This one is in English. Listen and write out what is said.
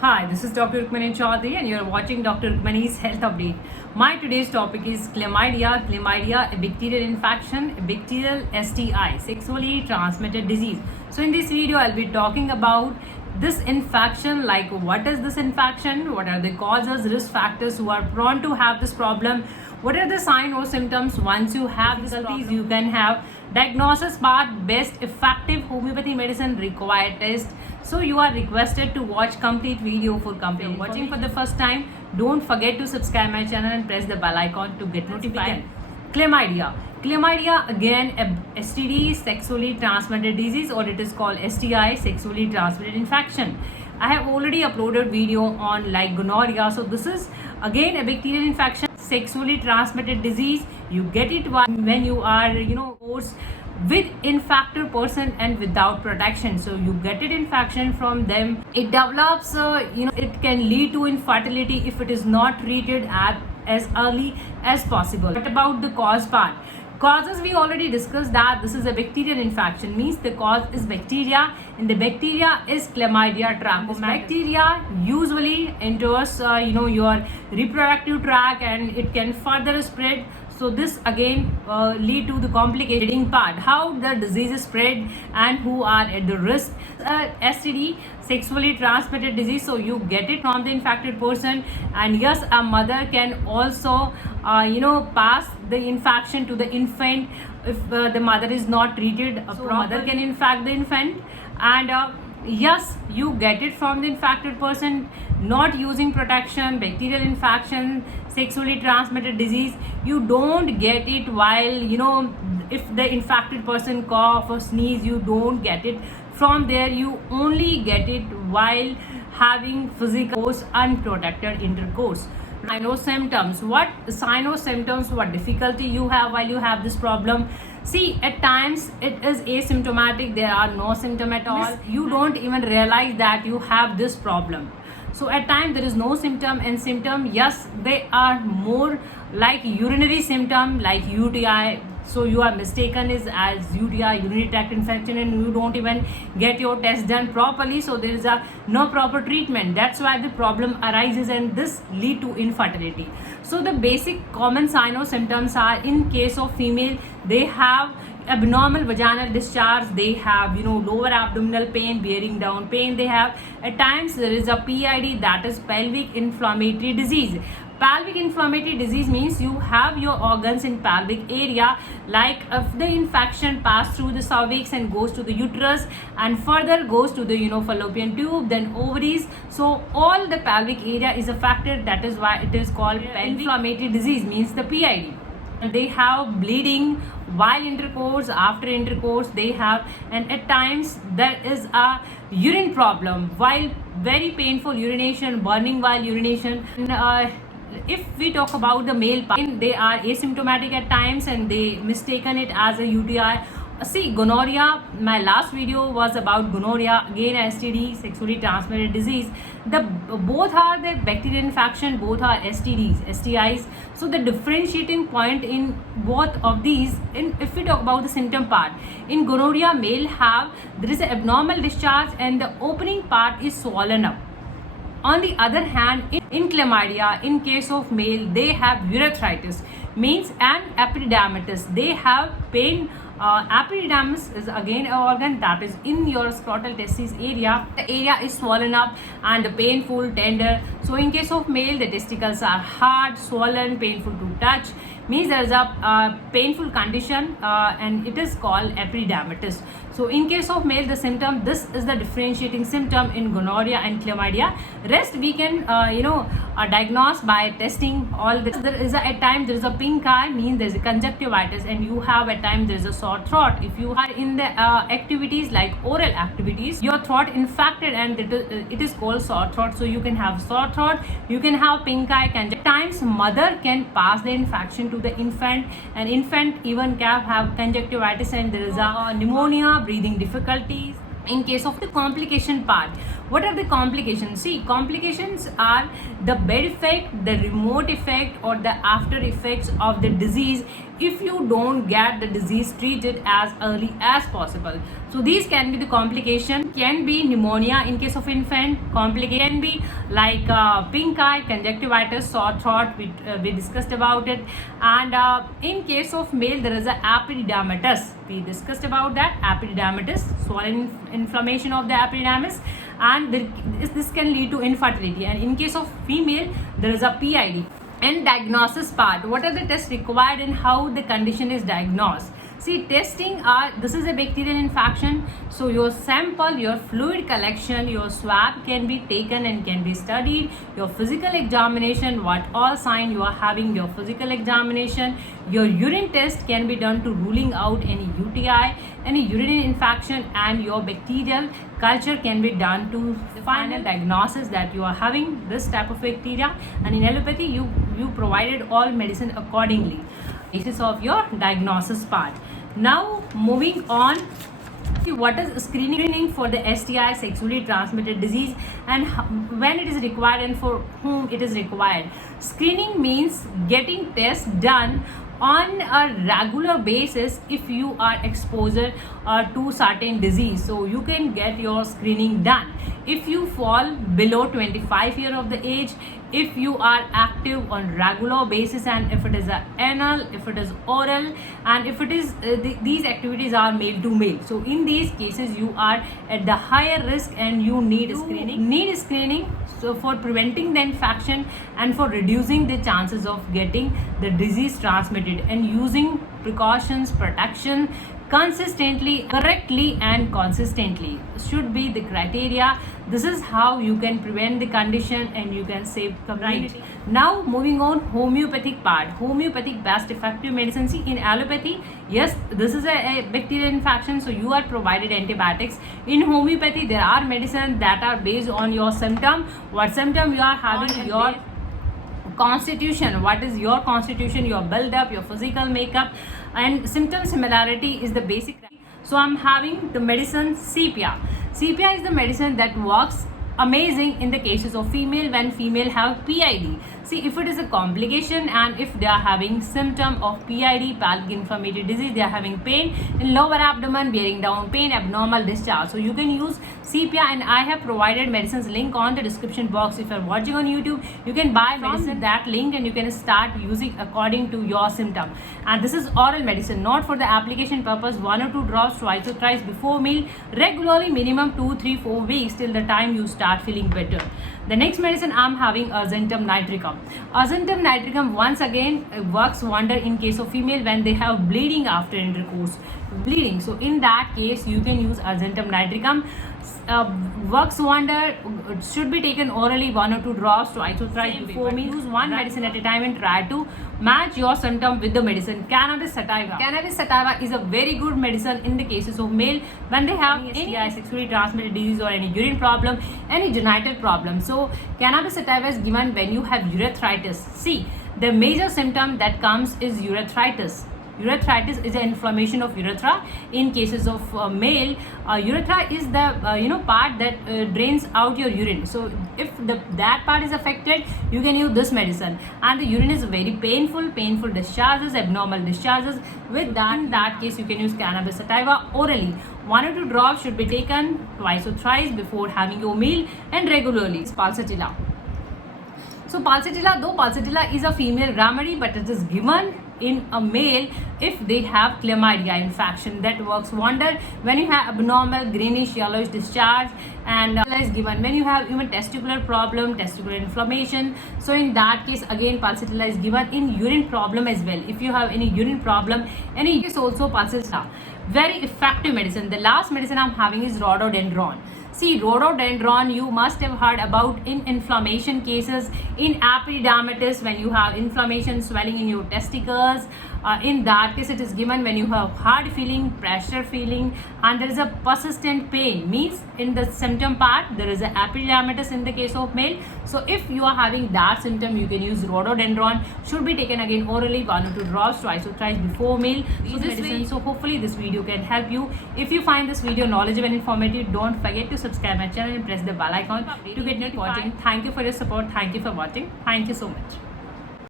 Hi, this is Dr.RUkmani Choudhary and you are watching Dr.RUkmani's Health Update. My today's topic is Chlamydia. Chlamydia, a bacterial infection, a bacterial STI, sexually transmitted disease. So in this video, I'll be talking about this infection, like what is this infection, what are the causes, risk factors who are prone to have this problem, what are the signs or symptoms once you have difficulties you can have, diagnosis part, best effective homeopathy medicine, required test. So you are requested to watch complete video for complete. Watching for the first time, don't forget to subscribe my channel and press the bell icon to get notified. Chlamydia. Chlamydia, again, a STD, sexually transmitted disease, or it is called STI, sexually transmitted infection. I have already uploaded video on like gonorrhea. So this is again a bacterial infection, sexually transmitted disease. You get it when you are with infected person and without protection. So you get it infection from them. It develops, it can lead to infertility if it is not treated as early as possible. What about the cause part? Causes, we already discussed that this is a bacterial infection, means the cause is bacteria, and the bacteria is Chlamydia trachomatis. Bacteria usually enters your reproductive tract and it can further spread. So this again lead to the complicating part, how the disease is spread and who are at the risk. STD, sexually transmitted disease, so you get it from the infected person, and yes, a mother can also pass the infection to the infant if the mother is not treated. So mother can infect the infant, and yes, you get it from the infected person not using protection. Bacterial infection, sexually transmitted disease, you don't get it while if the infected person cough or sneeze, you don't get it from there. You only get it while having physical unprotected intercourse. Sign/symptoms. What sign/symptoms, what difficulty you have while you have this problem? See, at times it is asymptomatic, there are no symptom at all. You don't even realize that you have this problem. So at times there is no symptom, and symptom, yes, they are more like urinary symptom, like UTI. So you are mistaken as UTI, urinary tract infection, and you don't even get your test done properly. So there is no proper treatment. That's why the problem arises, and this lead to infertility. So the basic common sign or symptoms are, in case of female, they have abnormal vaginal discharge, they have lower abdominal pain, bearing down pain, they have at times there is a PID, that is pelvic inflammatory disease. Pelvic inflammatory disease means you have your organs in pelvic area, like if the infection pass through the cervix and goes to the uterus and further goes to the fallopian tube, then ovaries. So all the pelvic area is affected. That is why it is called pelvic inflammatory disease, means the PID. They have bleeding while intercourse, after intercourse they have, and at times there is a urine problem, while very painful urination, burning while urination. If we talk about the male part, they are asymptomatic at times and they mistaken it as a UTI. See, gonorrhea, my last video was about gonorrhea, again STD, sexually transmitted disease. Both are the bacterial infection, both are STDs, STIs. So the differentiating point in both of these, if we talk about the symptom part, in gonorrhea, male there is an abnormal discharge and the opening part is swollen up. On the other hand, in chlamydia, in case of male, they have urethritis, means, and epididymitis, they have pain. Epididymis is again an organ that is in your scrotal testis area. The area is swollen up and painful, tender. So in case of male, the testicles are hard, swollen, painful to touch, means there is a painful condition and it is called epididymitis. So in case of male, the symptom, this is the differentiating symptom in gonorrhea and chlamydia. Rest we can diagnose by testing all this. There is at times there is a pink eye, means there is a conjunctivitis, and you have at times there is a sore throat. If you are in the activities like oral activities, your throat infected and it is called sore throat. So you can have sore throat, you can have pink eye, conjunctivitis. At times mother can pass the infection to the infant, and infant even can have conjunctivitis, and there is a pneumonia, breathing difficulties. In case of the complication part, What are the complications? See, complications are the bed effect, the remote effect, or the after effects of the disease if you don't get the disease treated as early as possible. So these can be the complication. Can be pneumonia in case of infant. Complication can be like pink eye, conjunctivitis, sore throat. We discussed about it. And in case of male, there is a epididymitis. We discussed about that. Epididymitis, swollen inflammation of the epididymis, and this can lead to infertility. And in case of female, there is a PID. And diagnosis part, what are the tests required and how the condition is diagnosed? See, testing this is a bacterial infection, so your sample, your fluid collection, your swab can be taken and can be studied. Your physical examination, what all sign you are having, your physical examination, your urine test can be done to ruling out any UTI, any urinary infection, and your bacterial culture can be done to final diagnosis that you are having this type of bacteria. And in allopathy, you provided all medicine accordingly basis of your diagnosis part. Now moving on, what is screening for the STI, sexually transmitted disease, and when it is required and for whom it is required. Screening means getting tests done on a regular basis if you are exposed to certain disease, so you can get your screening done. If you fall below 25 years of the age, if you are active on regular basis, and if it is anal, if it is oral, and if it is these activities are male to male, so in these cases you are at the higher risk and you need screening so for preventing the infection and for reducing the chances of getting the disease transmitted, and using precautions, protection consistently, correctly, and consistently should be the criteria. This is how you can prevent the condition and you can save community. Now moving on, homeopathic part. Homeopathic best effective medicine. See, in allopathy, yes, this is a bacterial infection, so you are provided antibiotics. In homeopathy, there are medicines that are based on your symptom. What symptom you are having, your constitution, what is your constitution, your build up, your physical makeup, and symptom similarity is the basic. So I'm having the medicine sepia. Sepia is the medicine that works amazing in the cases of female when female have PID. See, if it is a complication and if they are having symptom of PID, pelvic inflammatory disease, they are having pain in lower abdomen, bearing down pain, abnormal discharge, so you can use sepia, and I have provided medicines link on the description box. If you are watching on YouTube, you can buy medicine that link and you can start using according to your symptom. And this is oral medicine, not for the application purpose. 1 or 2 drops twice or thrice before meal, regularly, minimum 2, 3, 4 weeks till the time you start feeling better. The next medicine I'm having Xentum nitricum. Xentum nitricum once again works wonder in case of female when they have bleeding after intercourse. Bleeding, so in that case you can use Xentum nitricum. Works wonder, should be taken orally, 1 or 2 drops twice or thrice before meal. Use one medicine at a time and try to match your symptom with the medicine. Cannabis sativa. Cannabis sativa is a very good medicine in the cases of male when they have any STI, sexually transmitted disease, or any urine problem, any genital problem. So cannabis sativa is given when you have urethritis. See, the major symptom that comes is urethritis. Urethritis is an inflammation of urethra. In cases of male, urethra is the part that drains out your urine. So if that part is affected, you can use this medicine. And the urine is very painful discharges, abnormal discharges. With that, in that case, you can use cannabis sativa orally. 1 or 2 drops should be taken twice or thrice before having your meal, and regularly. It's Pulsatilla. So Pulsatilla, though Pulsatilla is a female remedy, but it is given in a male if they have chlamydia infection. That works wonder when you have abnormal greenish yellowish discharge, and is given when you have even testicular problem, testicular inflammation. So in that case, again Pulsatilla is given in urine problem as well. If you have any urine problem, any case also Pulsatilla. Very effective medicine. The last medicine I'm having is rhododendron. See, rhododendron you must have heard about in inflammation cases, in epididymitis when you have inflammation, swelling in your testicles, In that case, it is given when you have hard feeling, pressure feeling, and there is a persistent pain. Means in the symptom part, there is a epidermitis in the case of male. So if you are having that symptom, you can use rhododendron. Should be taken again orally, 1 or 2 drops, twice or thrice before meal. So this medicine. So hopefully this video can help you. If you find this video knowledgeable and informative, don't forget to subscribe my channel and press the bell icon to get notified. Thank you for your support. Thank you for watching. Thank you so much.